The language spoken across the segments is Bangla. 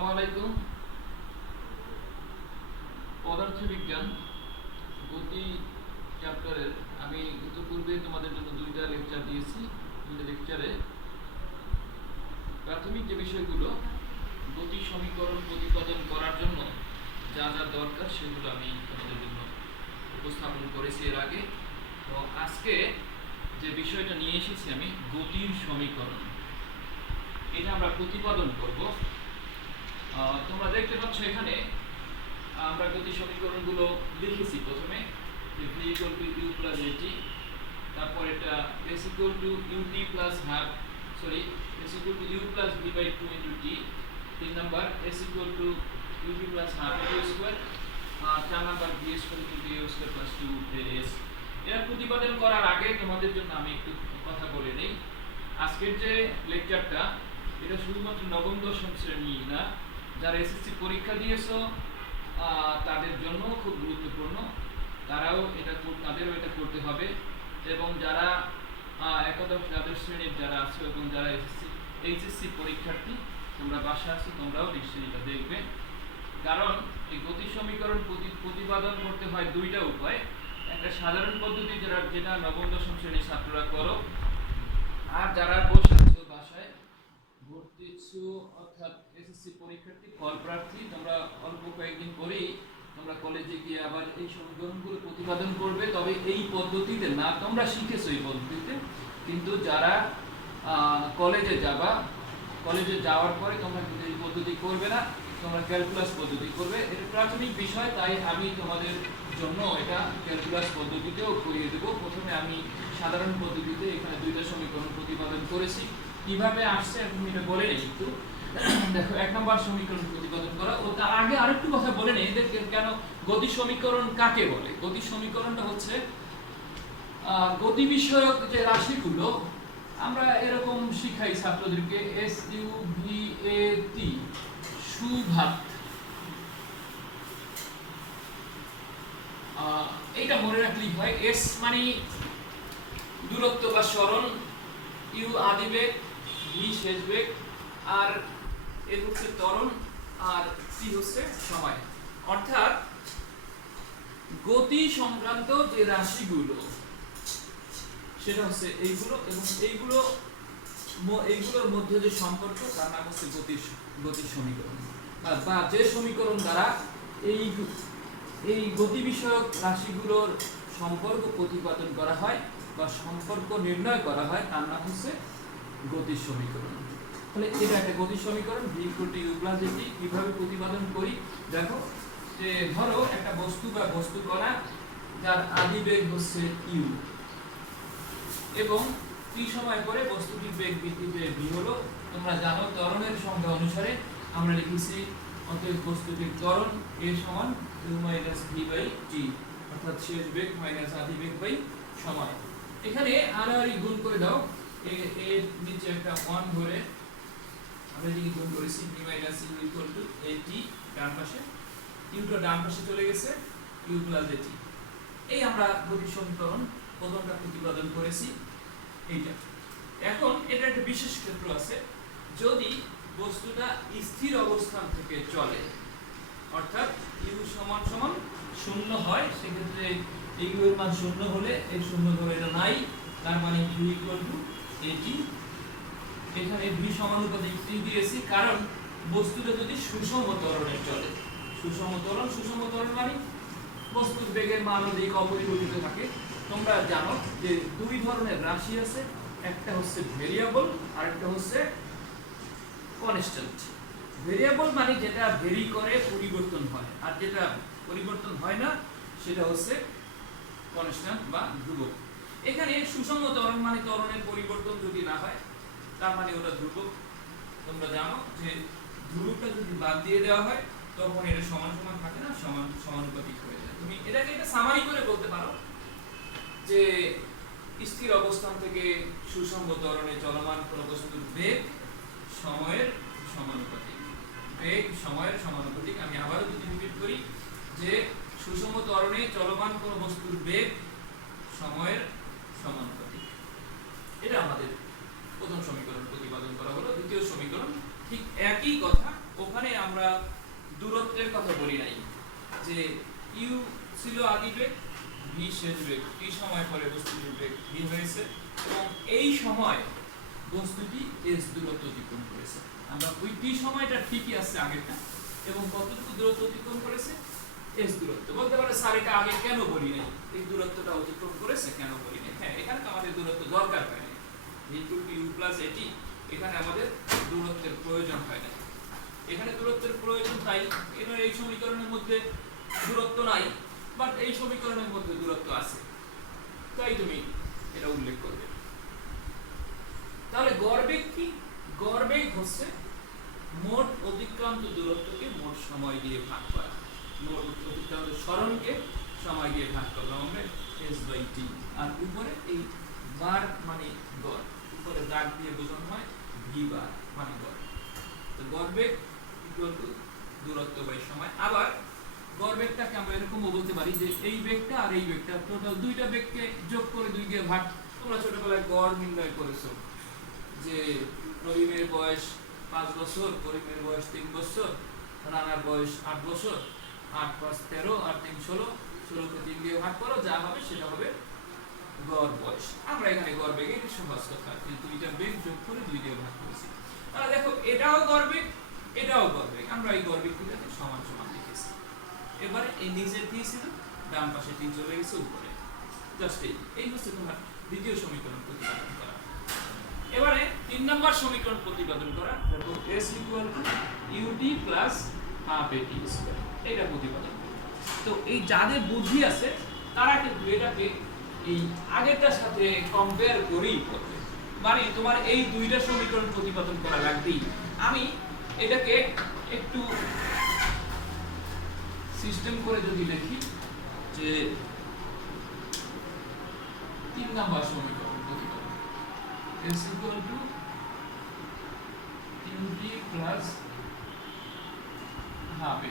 আসসালামু আলাইকুম। পদার্থবিজ্ঞান গতি চ্যাপ্টারের আমি ইতিপূর্বে তোমাদের জন্য দুইটা লেকচার দিয়েছি। দুইটা লেকচারে প্রাথমিক যে বিষয়গুলো গতি সমীকরণ প্রতিপাদন করার জন্য যা যা দরকার সেগুলো আমি তোমাদের জন্য উপস্থাপন করেছি এর আগে। তো আজকে যে বিষয়টা নিয়ে এসেছি আমি গতির সমীকরণ, এটা আমরা প্রতিপাদন করব। তোমরা দেখতে পাচ্ছ এখানে আমরা গতি সমীকরণগুলো লিখেছি। প্রথমে v equal to u plus at, তারপর এটা s equal to ut plus half, sorry s equal to u plus v by 2 into t, 3 number s equal to ut plus half a square, আর 4 number v square into a square plus 2as। এরা প্রতিপাদন করার আগে তোমাদের জন্য আমি একটু কথা বলে নেই। আজকের যে লেকচারটা এটা শুধুমাত্র নবম দশম শ্রেণী না, যারা এসএসসি পরীক্ষা দিয়েছো তাদের জন্য খুব গুরুত্বপূর্ণ। তাদেরও এটা করতে হবে। এবং যারা একাদশ দ্বাদশ শ্রেণীর যারা আছো এবং যারা এইচএসসি পরীক্ষার্থী তোমরা বাসায় আছো, তোমরাও নিশ্চয়ই এটা দেখবে। কারণ এই গতি সমীকরণ প্রতিপাদন করতে হয় দুইটা উপায়। একটা সাধারণ পদ্ধতি যেটা নবম দশম শ্রেণীর ছাত্ররা করো, আর যারা বসে আছো বাসায় ভর্তি ইচ্ছু অর্থাৎ এসএসসি পরীক্ষার্থী ফল প্রার্থী, তোমরা অল্প কয়েকদিন পরেই তোমরা কলেজে গিয়ে আবার এই সমীকরণগুলো প্রতিপাদন করবে। তবে এই পদ্ধতিতে না, তোমরা শিখেছো এই পদ্ধতিতে, কিন্তু যারা কলেজে যাবা, কলেজে যাওয়ার পরে তোমরা কিন্তু এই পদ্ধতি করবে না, তোমরা ক্যালকুলাস পদ্ধতি করবে। এটা প্রাথমিক বিষয়, তাই আমি তোমাদের জন্য এটা ক্যালকুলাস পদ্ধতিতেও করিয়ে দেবো। প্রথমে আমি সাধারণ পদ্ধতিতে এখানে দুইটা সমীকরণ প্রতিপাদন করেছি। কিভাবে আসছে এখন এটা বলে নেই একটু। দেখো, এক নম্বর সমীকরণ প্রতিপাদন করা। ও তার আগে আরেকটু কথা বলে নেই, এদের কেন গতি সমীকরণ কাকে বলে। গতি সমীকরণটা হচ্ছে গতি বিষয়ক যে রাশিগুলো আমরা এরকম শিখাই ছাত্রদেরকে, এস ইউ ভি এ টি, সুঘাত। এটা মনে রাখলেই হয়। এস মানে দূরত্ব বা সরণ, ইউ আদিবেগ, ভি শেষ বেগ, আর এ হচ্ছে ত্বরণ, আর টি হচ্ছে সময়। অর্থাৎ গতি সংক্রান্ত যে রাশিগুলো সেটা হচ্ছে এইগুলো, এবং এইগুলোর মধ্যে যে সম্পর্ক তার নাম হচ্ছে গতির সমীকরণ। বা যে সমীকরণ দ্বারা এই গতি বিষয়ক রাশিগুলোর সম্পর্ক প্রতিপাদন করা হয় বা সম্পর্ক নির্ণয় করা হয় তার নাম হচ্ছে গতির সমীকরণ। তাহলে এটা একটা গতির সমীকরণ। v equal to u plus at কিভাবে প্রতিপাদন করি দেখো। যে ধরো একটা বস্তু বা বস্তু কণা যার আদিবেগ হচ্ছে u, এবং t সময় পরে বস্তুটির বেগ বৃদ্ধি পেয়ে v হলো। তোমরা জানো ত্বরণের সংজ্ঞা অনুসারে আমরা লিখেছি অতএব বস্তুটির ত্বরণ a সমান u minus v by t, অর্থাৎ শেষ বেগ মাইনাস আদিবেগ বাই সময়। এখানে আড়াআড়ি গুণ করে দাও, এর নিচে একটা 1 ধরে আমরা এদিকে গুণ করেছি v minus u equal to at, ডান পাশে u টা ডান পাশে চলে গেছে, u plus at। এই আমরা গতির সমীকরণ প্রথমটা প্রতিপাদন করেছি এইটা। এখন এটা একটা বিশেষ ক্ষেত্র আছে। যদি বস্তুটা স্থির অবস্থান থেকে চলে, অর্থাৎ u সমান সমান 0 হয়, সেক্ষেত্রে এই u এর মান 0 হলে এই 0 ধরে এটা নাই, তার মানে v equal to at। এখানে v সমানুপাতিক t দিয়েছি কারণ বস্তুটা যদি সুষম ত্বরণে চলে। সুষম ত্বরণ মানে বস্তুর বেগের মান দিক অপরিবর্তিত থাকে। তোমরা জানো যে দুই ধরনের রাশি আছে, একটা হচ্ছে ভেরিয়েবল আর একটা হচ্ছে কনস্ট্যান্ট। ভেরিয়েবল মানে যেটা ভেরি করে, পরিবর্তন হয়, আর যেটা পরিবর্তন হয় না সেটা হচ্ছে কনস্ট্যান্ট বা ধ্রুবক। এখানে সুষম ত্বরণ মানে ত্বরণের পরিবর্তন যদি না হয় তার মানে ওটা ধ্রুবক। তোমরা জানো যে ধ্রুবকটা যদি বাদ দিয়ে দেওয়া হয় তখন এটা সমান সমান থাকে না, সমানুপাতিক হয়ে যায়। তুমি এটাকে একটা সামারি করে বলতে পারো যে স্থির অবস্থান থেকে সুষম ত্বরণে চলমান কোনো বস্তুর বেগ সময়ের সমানুপাতিক। বেগ সময়ের সমানুপাতিক। আমি আবারও যদি রিপিট করি যে সুষম ত্বরণে চলমান কোনো বস্তুর বেগ সময়ের সমানুপাতিক। এটা আমাদের প্রথম সমীকরণ প্রতিপাদন করা হলো। দ্বিতীয় সমীকরণ ঠিক একই কথা ওখানে আমরা দূরত্বের কথা বলি নাই, যে ইউ ছিল আদি বেগ, ভি শেষ বেগ, টি সময় পরে বস্তুটির বেগ ভি হয়েছে এবং এই সময় বস্তুটি এস দূরত্ব অতিক্রম করেছে। আমরা ওই টি সময়টা ঠিকই আছে আগেরটা, এবং কতটুকু দূরত্ব অতিক্রম করেছে, এস দূরত্ব। বলতে পারে স্যার এটা আগে কেন বলি নাই, এই দূরত্বটা অতিক্রম করেছে কেন বলি নাই। হ্যাঁ, এখানে তো আমাদের দূরত্ব দরকার হয় না, ইউ প্লাস এটি, এখানে আমাদের দূরত্বের প্রয়োজন হয় না। এখানে দূরত্বের প্রয়োজন তাই, এবার এই সমীকরণের মধ্যে দূরত্ব নাই, বাট এই সমীকরণের মধ্যে দূরত্ব আছে, তাই তুমি এটা উল্লেখ করবে। তাহলে গড়বেগ কি? গড়বেগ হচ্ছে মোট অতিক্রান্ত দূরত্বকে মোট সময় দিয়ে ভাগ করা, মোট অতিক্রান্ত সরণকে সময় দিয়ে ভাগ করলাম আমরা s/t, আর উপরে এই বার মানে গড়, উপরে দাগ দিয়ে বোঝানো হয় v বার মানে গড়। তো গড়বেগ ইকুয়াল টু দূরত্ব বাই সময়। আবার গড়বেগটাকে আমরা এরকম বলতে পারি যে এই বেগটা আর এই বেগটা টোটাল দুইটা বেগকে যোগ করে 2 দিয়ে ভাগ। তোমরা ছোটবেলায় গড় নির্ণয় করেছো যে রহিমের বয়স 5 বছর, করিমের বয়স 3 বছর, রানার বয়স 8 বছর, 8 + 13 আর 3 16, 16 কে 3 দিয়ে ভাগ করো, যা হবে সেটা হবে গড় বয়স। আমরা এখানে গড় বেগের সহজ কথা, যে দুইটা বেগ যোগ করে 2 দিয়ে ভাগ করেছি। তাহলে দেখো এটাও গড় বেগ, এটাও গড় বেগ, আমরা এই গড় বেগগুলোকে সমান সমান লিখেছি। এবারে এই নিচের দিয়েছিল, ডান পাশে 3 চলে গেছে উপরে, জাস্ট এই হচ্ছে তোমার দ্বিতীয় সমীকরণ প্রতিপাদন করা। এবারে 3 নম্বর সমীকরণ প্রতিপাদন করা, দেখো s = ut + ½ at², এটা প্রতিপাদন করব। তো এই যাদের বুদ্ধি আছে তারা কিন্তু এটাকে এই আগেরটার সাথে কম্পেয়ার করেই করবে, মানে তোমার এই দুইটা সমীকরণ প্রতিপাদন করা লাগবেই। আমি এটাকে একটু সিস্টেম করে যদি লিখি, যে 3 নম্বর সমীকরণ প্রতিপাদন s = ut + ½ at²,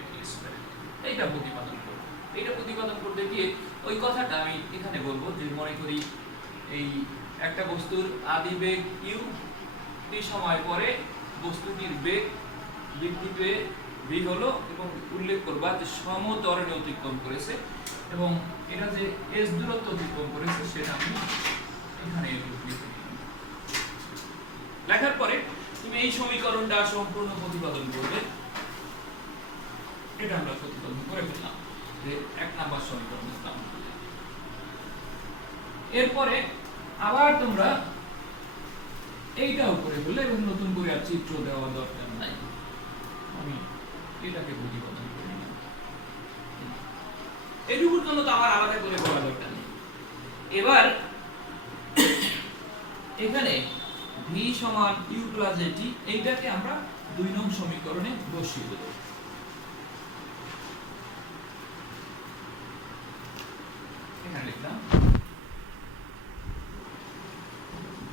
এইটা প্রতিপাদন করব। এইটা প্রতিপাদন করতে গিয়ে ওই কথাটা আমি এখানে বলবো, যে মনে করি এই একটা বস্তুর আদি বেগ u, টি সময় পরে বস্তুটির বেগ বৃদ্ধি পেয়ে v হলো, এবং উল্লেখ করবা যে সমত্বরণে অতিক্রম করেছে, এবং এটা যে s দূরত্ব অতিক্রম করেছে সেটা আমি এখানে লিখে দিলাম। লেখার পরে তুমি এই সমীকরণটা সম্পূর্ণ প্রতিপাদন করবে। এটা আমরা প্রতিপাদন করে ফেললাম, যে 1 নম্বর সমীকরণ লিখলাম। এরপরে আবার তোমরা এইটাও করে ফেললে, এবং নতুন করে আর চিত্র দেওয়ার দরকার নাই, আমি এটাকে প্রতিপাদন করে নিলাম। এইটুকুর জন্য তো আবার আলাদা করে বলা দরকার নেই। এবার এখানে v = u + at, এইটাকে আমরা 2 নং সমীকরণে বসিয়ে দেব। এখানে লিখলাম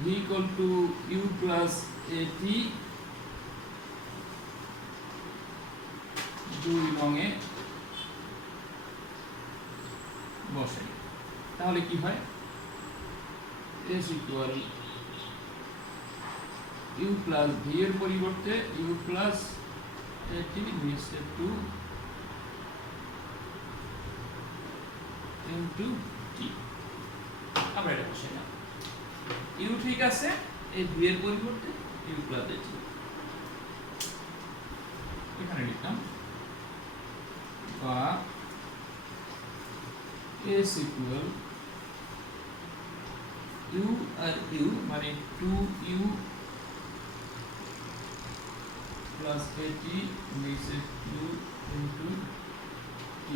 v = u + at 2 নংয়ে বসে। তাহলে কি হয়, s = u + v এর পরিবর্তে u + at v/2 t, আমরা এটা বসে না, u ঠিক আছে, এই v এর পরিবর্তে u + at, এখানে লিখলাম, বা s = u আর u মানে 2u + at v/2 t,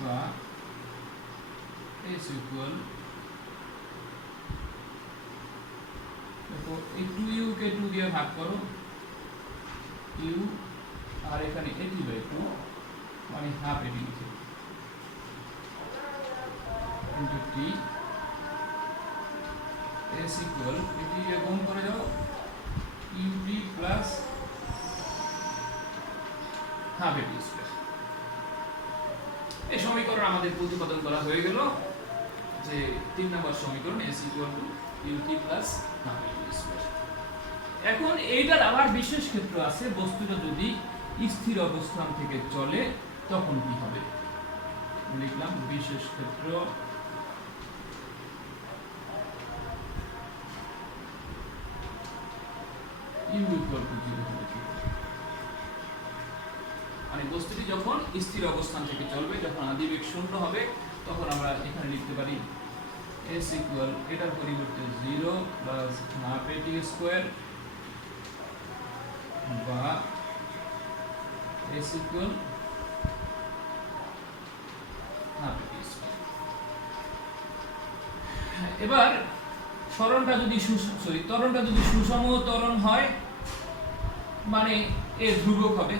বা s = দেখো এই 2u কে 2 দিয়ে ভাগ করো, u আর এখানে at/2 মানে ½ at লিখে t, s = এটি গুণ করে দাও ut + ½ at²। এই সমীকরণ আমাদের প্রতিপাদন করা হয়ে গেল, যে 3 নম্বর সমীকরণ s = ut + ½ at²। এখন এইটার আবার বিশেষ ক্ষেত্র আছে, বস্তুটা যদি স্থির অবস্থান থেকে চলে তখন কি হবে, লিখলাম বিশেষ ক্ষেত্র u equal to 0 হলে কি হবে? মানে বস্তুটি যখন স্থির অবস্থান থেকে চলবে, যখন আদিবেগ শূন্য হবে, তখন আমরা এখানে লিখতে পারি s equal এটার পরিবর্তে 0 প্লাস হাফ at স্কয়ার বা s equal half at square. এবার ত্বরণটা যদি সুষম ত্বরণ হয়, মানে এ ধ্রুবক হবে,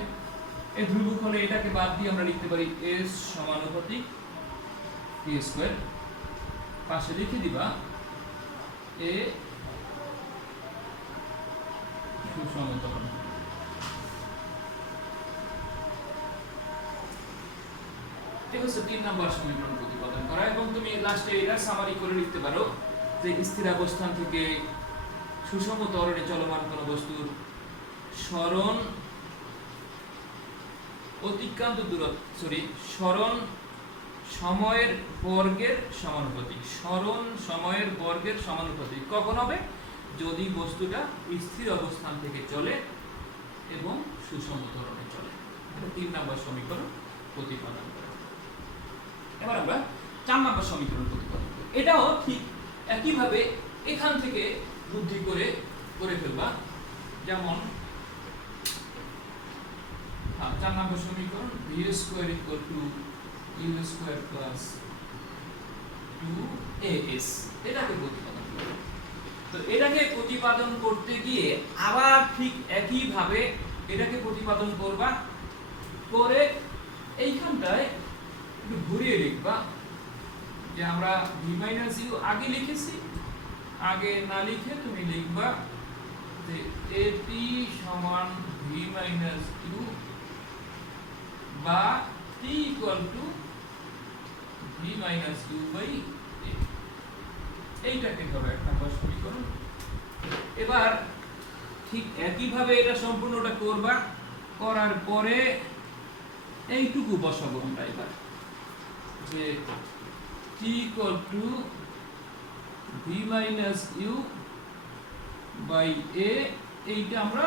এ ধ্রুবক হলে এটাকে বাদ দিয়ে আমরা লিখতে পারি s সমানুপাতিক t স্কয়ার, পাশে লিখে দিবা এ সুষম ত্বরণ। ঠিক আছে, 3 নম্বর সমীকরণ প্রতিপাদন করা, এবং তুমি লাস্টে এটা সামারি করে লিখতে পারো যে স্থির অবস্থান থেকে সুষম ত্বরণে চলমান কোন বস্তুর সরণ অতিক্রান্ত দূরত্ব সরণ সময়ের বর্গের সমানুপাতিক, সরণ সময়ের বর্গের সমানুপাতিক কখন হবে? যদি বস্তুটা স্থির অবস্থান থেকে চলে এবং সুষম ত্বরণে চলে। এটা 3 নম্বর সমীকরণ প্রতিপাদন করে। এবার আমরা 4 নম্বর সমীকরণ প্রতিপাদন করি। এটাও ঠিক একইভাবে এখান থেকে বুদ্ধি করে ফেলবা, যেমন 4 নম্বর সমীকরণ v square equal to u square plus 2as, এটাকে প্রতিপাদন করব। তো এটাকে প্রতিপাদন করতে গিয়ে আবার ঠিক একইভাবে এটাকে প্রতিপাদন করবা, করে এইখানটায় একটু ঘুরিয়ে লিখবা যে আমরা v মাইনাস u আগে লিখেছি, আগে না লিখে তুমি লিখবা যে at সমান v মাইনাস u বা t equal to v minus u by a, এইটাকে ধরো 1 নম্বর সমীকরণ। এবার ঠিক একইভাবে এটা সম্পূর্ণটা করবা, করার পরে এইটুকু বসাবো আমরা এবার যে t equal to v minus u by a, এইটা আমরা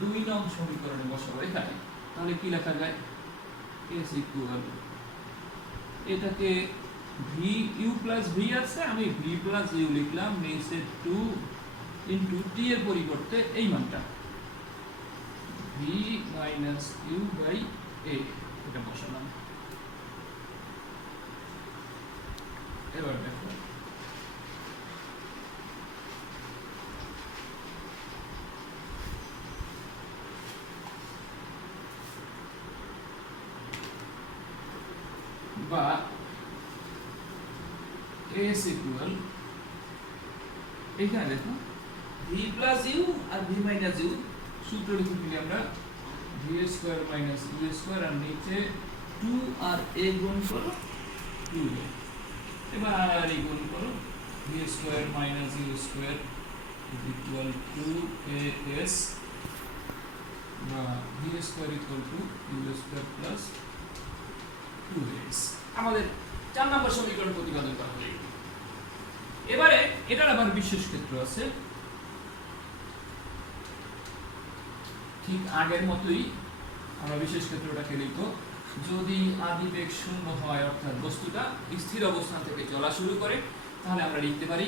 2 নং সমীকরণে বসাবো এখানে। তাহলে কি লেখা যায়? s ইকুয়াল, এটাকে v u প্লাস v আছে, আমি v প্লাস u লিখলাম, নিচে 2 ইনটু t এর পরিবর্তে এই মানটা v minus u by a, এটা বসালাম। এবার দেখো বা s ইকুয়াল, এখানে দেখো v প্লাস u আর v মাইনাস u সূত্র লিখে দিলে আমরা v square minus u square, আর নিচে 2 আর a গুণ করো 2a, এবার আর a গুণ করো v square minus u square equal 2as বা v square equal to u square plus 2as। আমাদের 4 নম্বর সমীকরণ প্রতিপাদন করা হলো। এবারে এটার আবার বিশেষ ক্ষেত্র আছে, ঠিক আগের মতোই আমরা বিশেষ ক্ষেত্রটাকে লিখব। যদি আদিবেগ শূন্য হয়, অর্থাৎ বস্তুটা স্থির অবস্থান থেকে চলা শুরু করে, তাহলে আমরা লিখতে পারি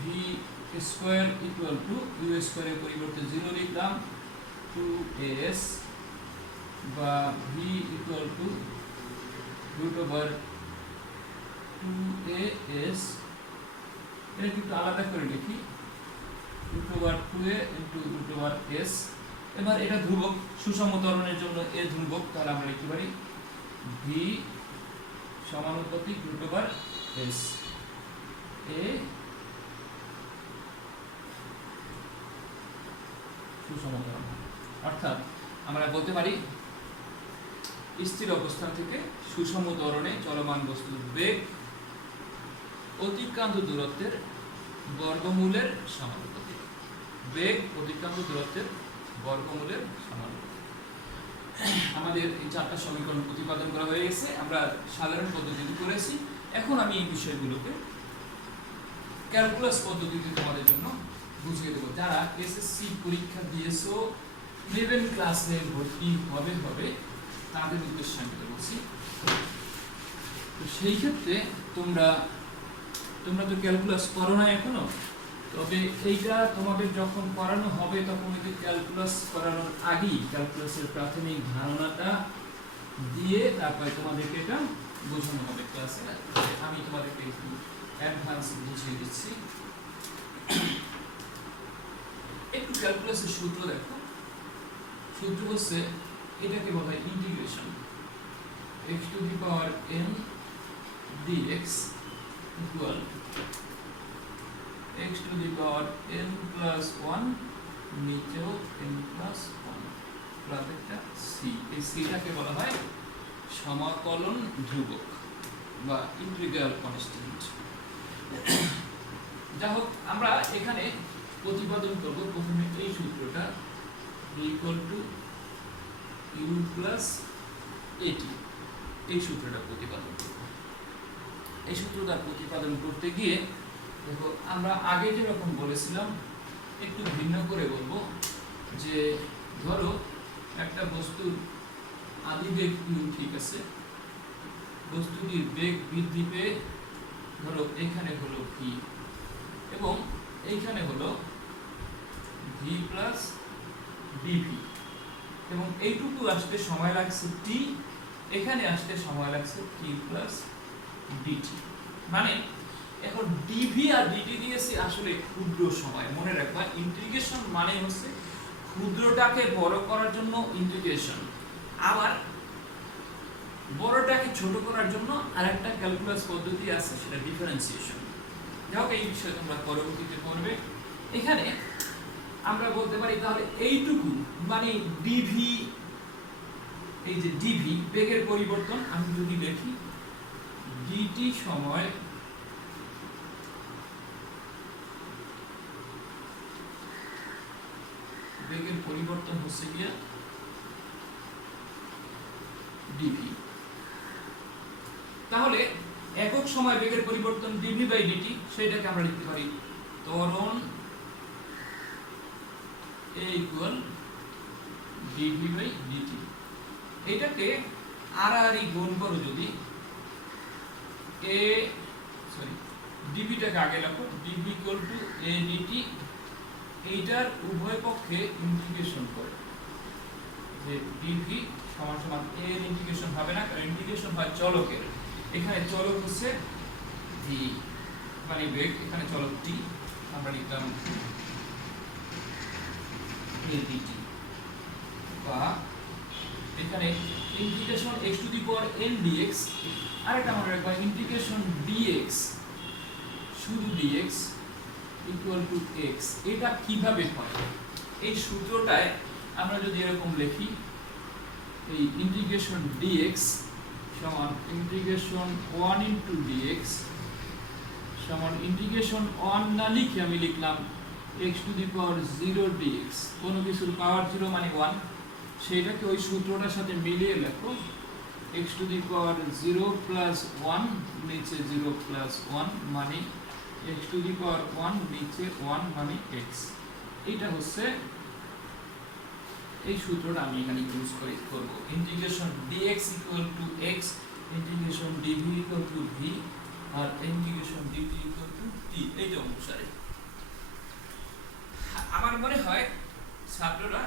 v square equal to u স্কয়ারের পরিবর্তে 0 লিখলাম 2as বা v equal to root over 2as, এটা কিন্তু আলাদা করে লিখি root over 2a into root over s। এবার এটা ধ্রুবক, সুষম ত্বরণের জন্য a ধ্রুবক, তাহলে আমরা লিখতে পারি v সমানুপাতিক রুট ওভার s a সুষম ত্বরণ। অর্থাৎ আমরা বলতে পারি স্থির অবস্থান থেকে সুষম ত্বরণে চলমান বস্তুর বেগ অতিক্রান্ত দূরত্বের বর্গমূলের সমানুপাতিক। বেগ অতিক্রান্ত দূরত্বের বর্গমূলের সমান। আমাদের এই চারটা সমীকরণ প্রতিপাদন করা হয়ে গেছে, আমরা সাধারণ পদ্ধতিতে করেছি। এখন আমি এই বিষয়গুলোকে ক্যালকুলাস পদ্ধতিতে তোমাদের জন্য বুঝিয়ে দেবো। যারা এসএসসি পরীক্ষা দিয়েছো, 11 ক্লাসে ভর্তি হবে তাদের উদ্দেশ্যে আমি বলছি। তো সেই ক্ষেত্রে তোমরা তো ক্যালকুলাস করো না এখনো, তবে এইটা তোমাদের যখন করানো হবে তখন এই ক্যালকুলাস করানোর আগেই ক্যালকুলাসের প্রাথমিক ধারণাটা দিয়ে তারপরে তোমাদেরকে এটা বোঝানো হবে ক্লাসে। আমি তোমাদেরকে একটু অ্যাডভান্স বুঝিয়ে দিচ্ছি। একটু ক্যালকুলাসের সূত্র দেখো। সূত্র হচ্ছে, এটাকে বলা হয় integration x to the power n dx equal x to the power n plus 1 নিচেও n প্লাস 1 প্লাস একটা c। এই সিটাকে বলা হয় সমাকলন ধ্রুবক বা ইন্টিগ্রাল কনস্ট্যান্ট। যা হোক, আমরা এখানে প্রতিপাদন করব প্রথমে এই সূত্রটা ইকুয়াল টু u প্লাস এটি, এই সূত্রটা প্রতিপাদন করব। এই সূত্রটা প্রতিপাদন করতে গিয়ে দেখো, আমরা আগে যেরকম বলেছিলাম একটু ভিন্ন করে বলবো যে ধরো একটা বস্তুর আদিবেগ u, ঠিক আছে, বস্তুটির বেগ বৃদ্ধি পেয়ে ধরো এখানে হলো v এবং এইখানে হলো v প্লাস dv, এবং এইটুকু আসতে সময় লাগছে t, এখানে আসতে সময় লাগছে t প্লাস dt। মানে এখন dv আর dt দিয়েছি আসলে ক্ষুদ্র সময়। মনে রাখবা, ইন্টিগ্রেশন মানে হচ্ছে ক্ষুদ্রটাকে বড় করার জন্য ইন্টিগ্রেশন, আবার বড়টাকে ছোট করার জন্য আরেকটা ক্যালকুলাস পদ্ধতি আছে, সেটা ডিফারেন্সিয়েশন। যাই হোক, এই বিষয়ে তোমরা পরবর্তীতে পড়বে। এখানে আমরা বলতে পারি তাহলে এইটুকু মানে dv, এই যে dv বেগের পরিবর্তন, আমি যদি দেখি dt সময় বেগের পরিবর্তন হচ্ছে গিয়া dv। তাহলে একক সময় বেগের পরিবর্তন dv বাই dt, সেটাকে আমরা লিখতে পারি ত্বরণ a equal dv by dt। এটাকে আর গুণ করো, যদি dv টাকে আগে লেখো, dv equal two a dt, এইটার উভয় পক্ষে ইন্টিগ্রেশন করে যে dv সমান সমান a এর ইন্টিগ্রেশন হবে না, কারণ ইন্টিগ্রেশন হয় চলকের। এখানে চলক হচ্ছে v মানে বেগ, এখানে চলক t, আমরা লিখলাম a dt, বা এখানে integration x to the power n dx, আরেকটা মনে রাখবা ইন্টিগ্রেশন dx, শুধু dx ইকুয়াল টু x। এটা কিভাবে হয়? এই সূত্রটায় আমরা যদি এরকম লিখি, এই ইন্টিগ্রেশন dx সমান ইন্টিগ্রেশন 1 ইনটু dx সমান ইন্টিগ্রেশন 1 না লিখে আমি লিখলাম x to the power 0 dx, কোনো কিছুর পাওয়ার 0 মানে 1, সেইটাকে ওই সূত্রটার সাথে মিলিয়ে লেখো x to the power 0 plus 1 নিচে 0 প্লাস 1 মানে x টু দি পাওয়ার 1 নিচে 1 মানে x। এইটা হচ্ছে এই সূত্রটা আমি এখানে ইউজ করব। Integration dx equal to x, integration dv equal to v, আর integration dt equal to t, এইটা অনুসারে। আমার মনে হয় ছাত্ররা